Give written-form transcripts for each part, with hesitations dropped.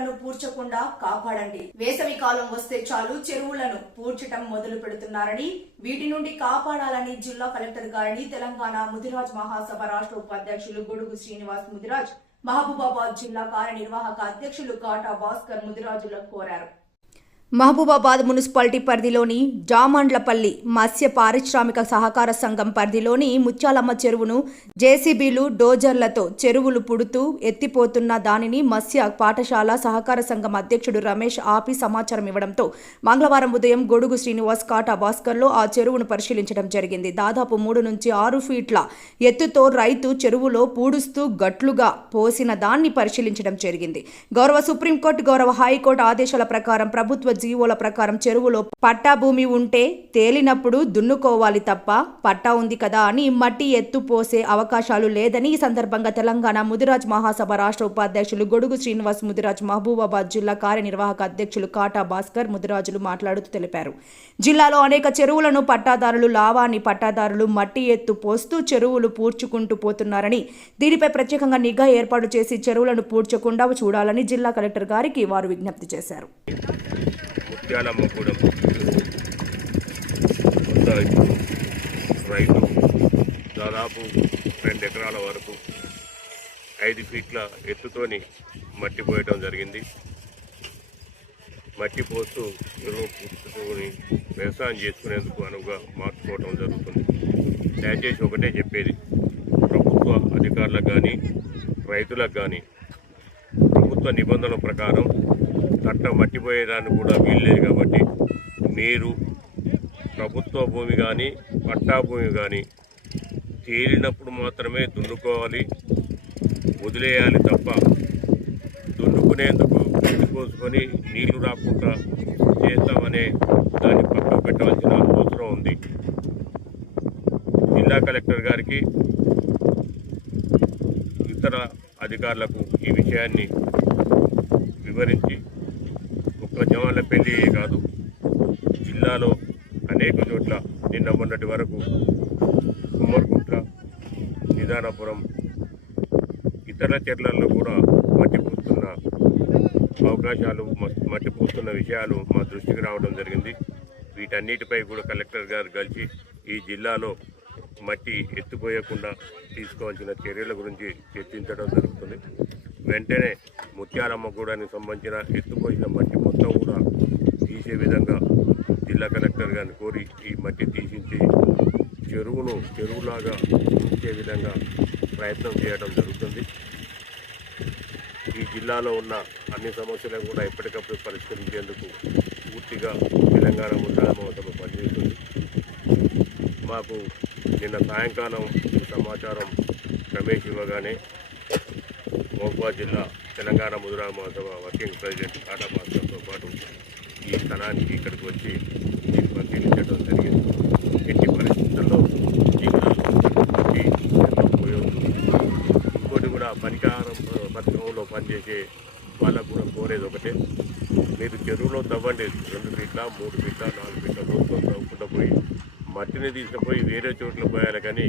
చెరువులను పూడ్చకుండా కాపాడండి. వేసవి కాలం వస్తే చాలు చెరువులను పూడ్చటం మొదలు పెడుతున్నారని, వీటి నుండి కాపాడాలని జిల్లా కలెక్టర్ గారిని తెలంగాణ ముదిరాజ్ మహాసభ రాష్ట్ర ఉపాధ్యక్షులు గొడుగు శ్రీనివాస్ ముదిరాజ్, మహబూబాబాద్ జిల్లా కార్యనిర్వాహక అధ్యక్షులు కాటా భాస్కర్ ముదిరాజులకు కోరారు. మహబూబాబాద్ మున్సిపాలిటీ పరిధిలోని జామండ్లపల్లి మత్స్య పారిశ్రామిక సహకార సంఘం పరిధిలోని ముత్యాలమ్మ చెరువును జేసీబీలు డోజర్లతో చెరువులు పుడుతూ ఎత్తిపోతున్న దానిని మత్స్య పాఠశాల సహకార సంఘం అధ్యక్షుడు రమేష్ ఆపి సమాచారం ఇవ్వడంతో మంగళవారం ఉదయం గొడుగు శ్రీనివాస్ కాటా భాస్కర్లో ఆ చెరువును పరిశీలించడం జరిగింది. దాదాపు 3 నుంచి 6 ఫీట్ల ఎత్తుతో రైతు చెరువులో పూడుస్తూ గట్లుగా పోసిన దాన్ని పరిశీలించడం జరిగింది. గౌరవ సుప్రీంకోర్టు, గౌరవ హైకోర్టు ఆదేశాల ప్రకారం ప్రభుత్వ జీవోల ప్రకారం చెరువులో పట్టా భూమి ఉంటే తేలినప్పుడు దున్నుకోవాలి తప్ప పట్టా ఉంది కదా అని మట్టి ఎత్తు పోసే అవకాశాలు లేదని ఈ సందర్భంగా తెలంగాణ ముదిరాజ్ మహాసభ రాష్ట్ర ఉపాధ్యక్షులు గొడుగు శ్రీనివాస్ ముదిరాజ్, మహబూబాబాద్ జిల్లా కార్యనిర్వాహక అధ్యక్షులు కాటా భాస్కర్ ముదిరాజులు మాట్లాడుతూ తెలిపారు. జిల్లాలో అనేక చెరువులను పట్టాదారులు లావాని పట్టాదారులు మట్టి ఎత్తు పోస్తూ చెరువులు పూడ్చుకుంటూ పోతున్నారని, దీనిపై ప్రత్యేకంగా నిఘా ఏర్పాటు చేసి చెరువులను పూడ్చకుండా చూడాలని జిల్లా కలెక్టర్ గారికి వారు విజ్ఞప్తి చేశారు. ముత్యాలమ్మగూడెం రైతు దాదాపు 2 ఎకరాల వరకు 5 ఫీట్ల ఎత్తుతోని మట్టి పోయటం జరిగింది. మట్టి పోస్తూ ఎరువు పుచ్చుకొని వ్యవసాయం చేసుకునేందుకు అనువుగా మార్చుకోవటం జరుగుతుంది. దయచేసి ఒకటే చెప్పేది, ప్రభుత్వ అధికారులకు కానీ రైతులకు కానీ ప్రభుత్వ నిబంధనల ప్రకారం తట్ట మట్టిపోయేదాన్ని కూడా వీల్లేదు కాబట్టి మీరు ప్రభుత్వ భూమి కానీ పట్టా భూమి కానీ తేలినప్పుడు మాత్రమే దున్నుకోవాలి, వదిలేయాలి తప్ప దున్నుకునేందుకు పోసుకొని నీళ్లు రాకుండా చేస్తామనే దాన్ని పక్కకు పెట్టవలసిన అవసరం ఉంది. జిల్లా కలెక్టర్ గారికి, ఇతర అధికారులకు ఈ విషయాన్ని వివరించి ఒక్క జమాలపల్లి కాదు, జిల్లాలో అనేక చోట్ల నిన్న మొన్నటి వరకు కుమ్మర్గుంట్ల, నిదానపురం, ఇతర చెట్లలో కూడా మట్టి పూస్తున్న అవకాశాలు, మట్టి పూస్తున్న విషయాలు మా దృష్టికి రావడం జరిగింది. వీటన్నిటిపై కూడా కలెక్టర్ గారు కలిసి ఈ జిల్లాలో మట్టి ఎత్తిపోయకుండా తీసుకోవాల్సిన చర్యల గురించి చర్చించడం జరుగుతుంది. వెంటనే ముత్యాలమ్మగూడానికి సంబంధించిన ఎత్తుపోసిన మట్టి మొత్తం కూడా తీసే విధంగా జిల్లా కలెక్టర్ గారిని కోరి ఈ మట్టి తీసించి చెరువును చెరువులాగా ఉంచే విధంగా ప్రయత్నం చేయడం జరుగుతుంది. ఈ జిల్లాలో ఉన్న అన్ని సమస్యలను కూడా ఎప్పటికప్పుడు పరిష్కరించేందుకు పూర్తిగా తెలంగాణ ముదిరాజ్ మహాసభ పనిచేస్తుంది. మాకు నిన్న సాయంకాలం సమాచారం రమేష్ ఇవ్వగానే మహబూబాబాద్ జిల్లా తెలంగాణ ముదిరాజ్ మహాసభ వర్కింగ్ ప్రెసిడెంట్ కాటా భాస్కర్తో పాటు ఈ స్థలానికి ఇక్కడికి వచ్చి దీన్ని పరిశీలించడం జరిగింది. ఎట్టి పరిస్థితుల్లో ఇంకోటి కూడా పనికారం పథకంలో పనిచేసే వాళ్ళకు కూడా కోరేది ఒకటే, మీరు చెరువులో తవ్వండి, 2 ఫీట్ల 3 ఫీట్ల 4 ఫీట్ల రోజుతో తవ్వకుండా పోయి మట్టిని తీసుకుపోయి వేరే చోట్ల పోయాలి, కానీ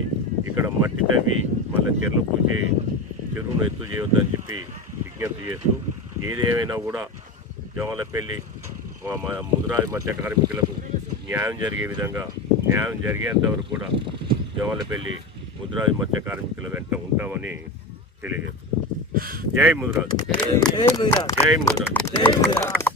ఇక్కడ మట్టి తవ్వి మళ్ళీ చెర్లు పూసి చెరువును ఎత్తు చేయొద్దని చెప్పి విజ్ఞప్తి చేస్తూ, ఏదేమైనా కూడా జమలపల్లి ముదిరాజ్ మత్స్య కార్మికులకు న్యాయం జరిగే విధంగా, న్యాయం జరిగేంత వరకు కూడా జమలపల్లి ముదిరాజ్ మత్స్య కార్మికుల వెంట ఉంటామని తెలియజేస్తున్నాం. జై ముదిరాజ్, జై ముదిరాజ్.